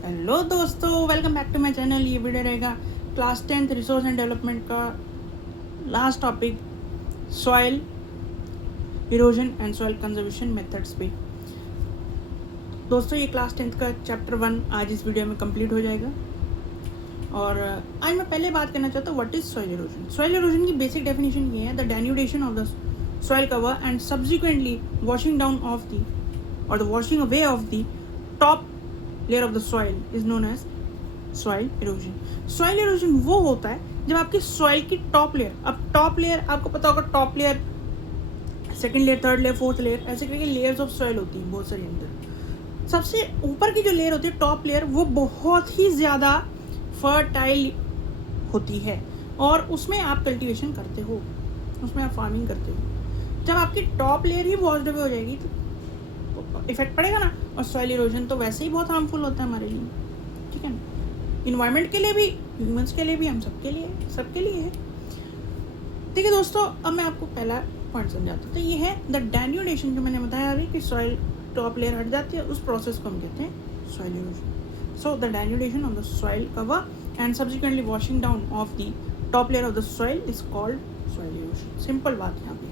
Hello दोस्तों, welcome back to my channel. ये video रहेगा class 10th resource and development का last topic soil erosion and soil conservation methods पे। दोस्तों, ये क्लास 10th का चैप्टर 1 आज इस वीडियो में कंप्लीट हो जाएगा। और आज मैं पहले बात करना चाहता हूँ what is soil erosion. Soil erosion की बेसिक डेफिनेशन ये है the denudation of the soil cover and subsequently washing down of the और the washing away of the top layer of the soil is known as soil erosion. Soil erosion वो होता है जब आपकी soil की top layer, अब top layer आपको पता होगा, top layer, second layer, third layer, fourth layer, ऐसे करके लेयर्स ऑफ सॉइल होती हैं बहुत सारी अंदर। सबसे ऊपर की जो लेयर होती है टॉप लेयर, वो बहुत ही ज़्यादा फर्टाइल होती है और उसमें आप कल्टीवेशन करते हो, उसमें आप फार्मिंग करते हो। जब आपकी टॉप लेयर ही वॉश्ड अवे हो जाएगी तो इफेक्ट पड़ेगा ना। और सॉइल इरोजन तो वैसे ही बहुत हार्मफुल होता है हमारे लिए, ठीक है ना, इन्वायरमेंट के लिए भी, ह्यूमंस के लिए भी, हम सबके लिए है। ठीक है दोस्तों, अब मैं आपको पहला पॉइंट समझाता हूँ। तो ये है द डेन्यूडेशन, जो मैंने बताया अभी कि सॉइल टॉप लेयर हट जाती है, उस प्रोसेस को हम कहते हैं soil erosion. So the denudation of the soil cover and subsequently washing down of the top layer of the soil is called soil erosion. Simple बात यहाँ पे।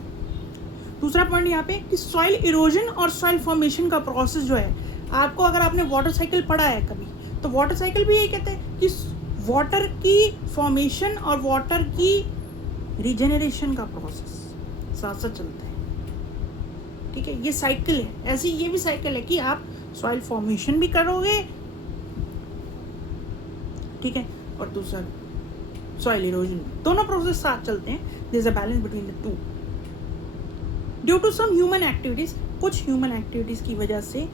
दूसरा पॉइंट यहाँ पे कि सॉइल इरोजन और सॉइल फॉर्मेशन का प्रोसेस जो है, आपको अगर आपने वाटर साइकिल पढ़ा है कभी, तो वाटर साइकिल भी यही कहते हैं कि वाटर की फॉर्मेशन और वाटर की रिजेनरेशन का प्रोसेस साथ साथ चलता है। ठीक है, ये साइकिल है। ऐसी ये भी साइकिल है कि आप सॉइल फॉर्मेशन भी करोगे, ठीक है, और दूसरा सॉइल इरोजन, दोनों प्रोसेस साथ चलते हैं। There is a balance between the two. Due to some human activities, कुछ ह्यूमन एक्टिविटीज़ की वजह से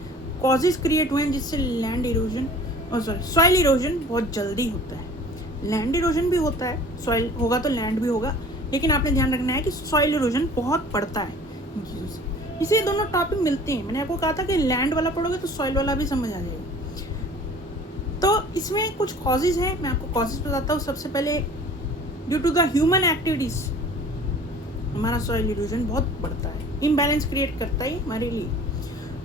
कॉजेज क्रिएट हुए हैं जिससे लैंड इरोजन और सॉइल इरोजन बहुत जल्दी होता है। लैंड इरोजन भी होता है, सॉइल होगा तो लैंड भी होगा, लेकिन आपने ध्यान रखना है कि सॉइल इरोजन बहुत बढ़ता है इन चीज़ों से। इसलिए दोनों टॉपिक मिलते हैं। मैंने आपको कहा था कि लैंड वाला पढ़ोगे तो सॉइल वाला भी समझ आ जाएगा। तो इसमें कुछ कॉजेज हैं, मैं आपको कॉजेज बताता हूँ। सबसे पहले, due to the human activities हमारा सॉइल इरोजन बहुत बढ़ता है, इम्बैलेंस क्रिएट करता है हमारे लिए।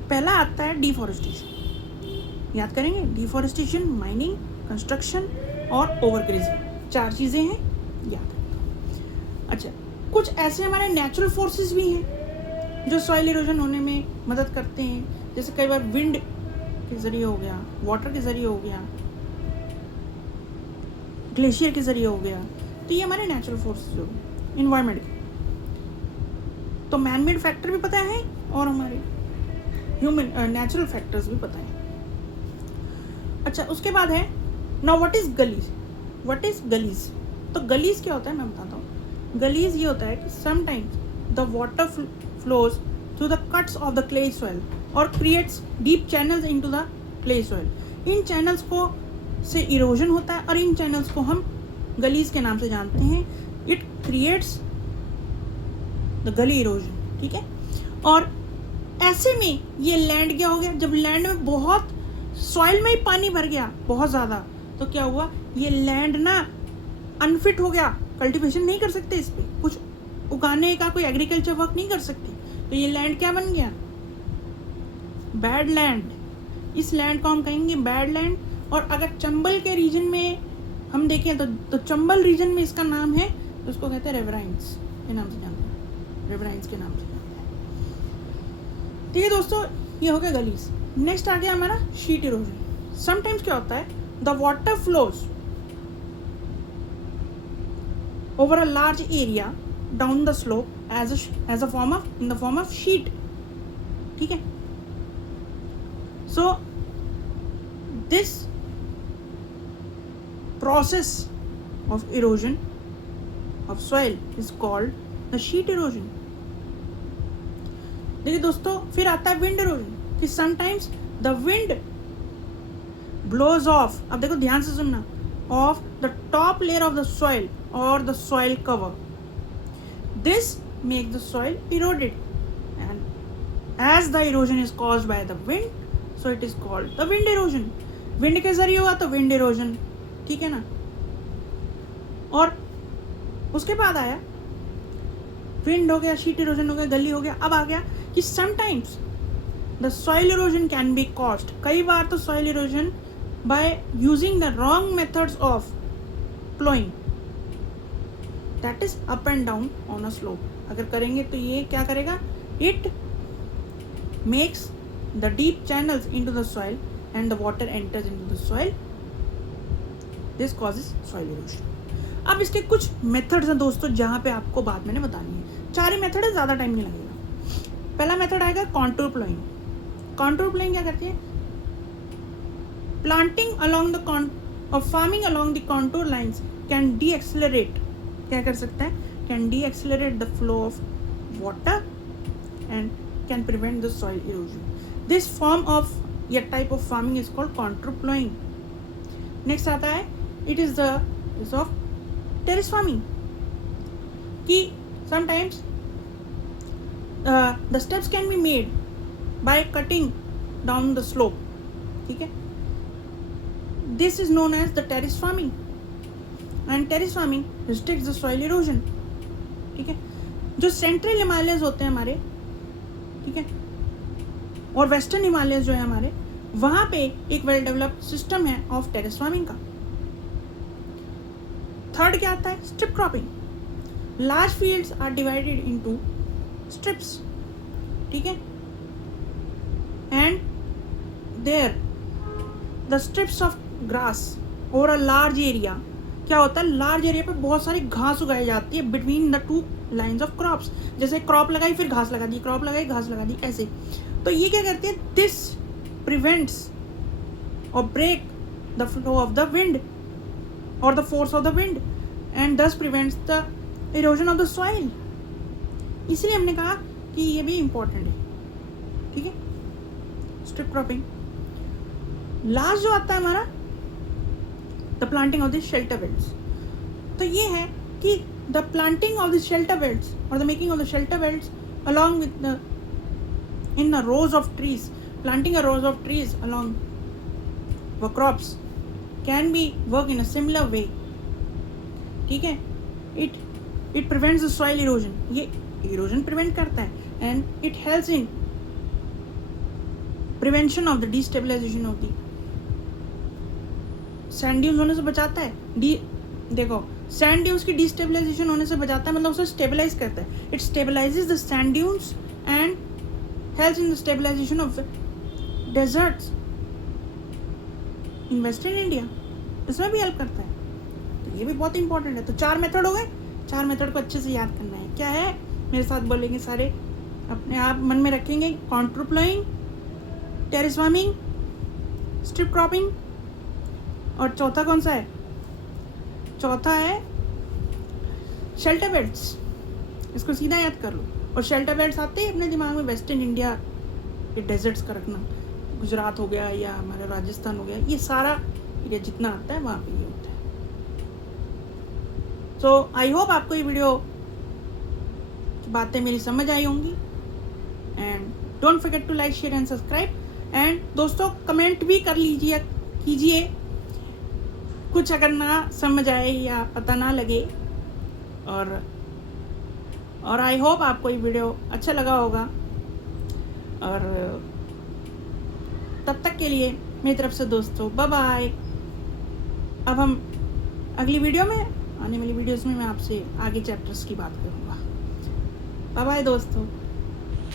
पहला आता है डिफॉरेस्टेशन। याद करेंगे, डिफॉरेस्टेशन, माइनिंग, कंस्ट्रक्शन और ओवरग्रेजिंग, 4 चीज़ें हैं, याद रखना। अच्छा, कुछ ऐसे हमारे नेचुरल फोर्सेस भी हैं जो सॉइल इरोजन होने में मदद करते हैं। जैसे कई बार विंड के ज़रिए हो गया, वाटर के ज़रिए हो गया, ग्लेशियर के ज़रिए हो गया। तो ये हमारे नेचुरल फोर्सेस हो गए, इन्वायरमेंट के। तो मैन मेड फैक्टर भी पता है और हमारे ह्यूमन नेचुरल फैक्टर्स भी पता है। अच्छा, उसके बाद है now what is gullies. What is gullies? तो गलीज क्या होता है मैं बताता हूँ। गलीज ये होता है कि sometimes the water flows through the cuts of the clay soil और creates deep channels into the clay soil. इन चैनल्स को से इरोजन होता है और इन चैनल्स को हम गलीज के नाम से जानते हैं। इट क्रिएट्स द गली इरोजन, ठीक है। और ऐसे में ये लैंड क्या हो गया, जब लैंड में बहुत सॉइल में ही पानी भर गया बहुत ज़्यादा, तो क्या हुआ, ये लैंड ना अनफिट हो गया, कल्टीवेशन नहीं कर सकते, इस पर कुछ उगाने का कोई एग्रीकल्चर वर्क नहीं कर सकते। तो ये लैंड क्या बन गया, बैड लैंड। इस लैंड को हम कहेंगे बैड लैंड। और अगर चंबल के रीजन में हम देखें तो चंबल रीजन में इसका नाम है, तो उसको कहते हैं रिवराइंस के नाम से जानते हैं, रिवराइंस के नाम से जानते हैं। ठीक है दोस्तों, ये हो गया गलीज। नेक्स्ट आ गया हमारा शीट इरोजन। समटाइम्स क्या होता है, the water flows over a large area down the slope as a form of in the form of sheet, ठीक है। So this process of erosion of soil is called the sheet erosion. देखिए दोस्तों, फिर आता है wind erosion कि sometimes the wind blows off, अब देखो ध्यान से सुनना, off the top layer of the soil और the soil cover. This make the soil eroded and as the erosion is caused by the wind, so it is called the wind erosion. Wind के जरिए हुआ तो wind erosion, ठीक है ना। और उसके बाद आया विंड हो गया, शीट इरोजन हो गया, गली हो गया। अब आ गया कि sometimes the soil erosion can be caused, कई बार तो soil erosion by using the wrong methods of plowing, that is up and down on a slope. अगर करेंगे तो ये क्या करेगा, it makes the deep channels into the soil and the water enters into the soil. This causes soil erosion. अब इसके कुछ methods हैं दोस्तों जहाँ पे आपको बात मैंने बतानी है. 4 ही मेथड है, ज़्यादा टाइम नहीं लगेगा. पहला मेथड आएगा कॉन्टूर प्लोइंग. कॉन्टूर प्लोइंग क्या करती है, प्लांटिंग अलॉन्ग द और farming along the contour lines can decelerate, क्या कर सकता है, can decelerate the flow of water and can prevent the soil erosion. This form of या type of farming is called contour ploughing. Next आता है, it is the of terrace farming कि sometimes the steps can be made by cutting down the slope. ठीक है, this is known as the terrace farming and terrace farming restricts the soil erosion. ठीक है, जो central Himalayas होते हैं हमारे, ठीक है, और वेस्टर्न हिमालयस जो है हमारे, वहाँ पे एक वेल डेवलप्ड सिस्टम है ऑफ टेरेस फार्मिंग का. थर्ड क्या आता है, strip cropping. Large fields are divided into strips. ठीक है, and there the strips of grass over a large area. क्या होता है, लार्ज एरिया पे बहुत सारी घास उगाई जाती है between the 2 lines of crops. जैसे क्रॉप लगाई फिर घास लगा दी, क्रॉप लगाई घास लगा दी, ऐसे. तो ये क्या करती है, this prevents or break the flow of the wind or the force of the wind and thus prevents the erosion of the soil. इसलिए हमने कहा कि ये भी इम्पोर्टेंट है. ठीक है, स्ट्रिप क्रॉपिंग. लास्ट जो आता है हमारा, the planting of the shelter belts. तो ये है कि the planting of the shelter belts और the making of the shelter belts along with the in the rows of trees, planting a rows of trees along the crops can be work in a similar way. ठीक है, it prevents the soil erosion. ये erosion prevent करता है and it helps in prevention of the destabilization of the sand dunes होने से बचाता है. देखो, sand dunes की destabilization होने से बचाता है, मतलब उसे stabilize करता है. It stabilizes the sand dunes and helps in the stabilization of deserts in western India, इसमें भी हेल्प करता है. तो ये भी बहुत इंपॉर्टेंट है. तो 4 मेथड हो गए. 4 मेथड को अच्छे से याद करना है. क्या है, मेरे साथ बोलेंगे सारे, अपने आप मन में रखेंगे. Contour ploughing, terrace farming, strip cropping, और चौथा कौन सा है, चौथा है शेल्टर बेल्ट्स. इसको सीधा याद कर लो. और शेल्टर बेल्ट्स आते हैं अपने दिमाग में वेस्टर्न इंडिया के डेजर्ट्स का रखना. गुजरात हो गया या हमारा राजस्थान हो गया, ये सारा एरिया जितना आता है वहाँ पे ये होता है. सो आई होप आपको ये वीडियो की बातें मेरी समझ आई होंगी. And don't forget to like, share and subscribe. And दोस्तों कमेंट भी कर कीजिए कुछ अगर ना समझ आए या पता ना लगे. और आई होप आपको ये वीडियो अच्छा लगा होगा. और तब तक के लिए मेरी तरफ से दोस्तों बाय बाय. अब हम अगली वीडियो में, आने वाली वीडियोस में मैं आपसे आगे चैप्टर्स की बात करूँगा. बाय बाय दोस्तों.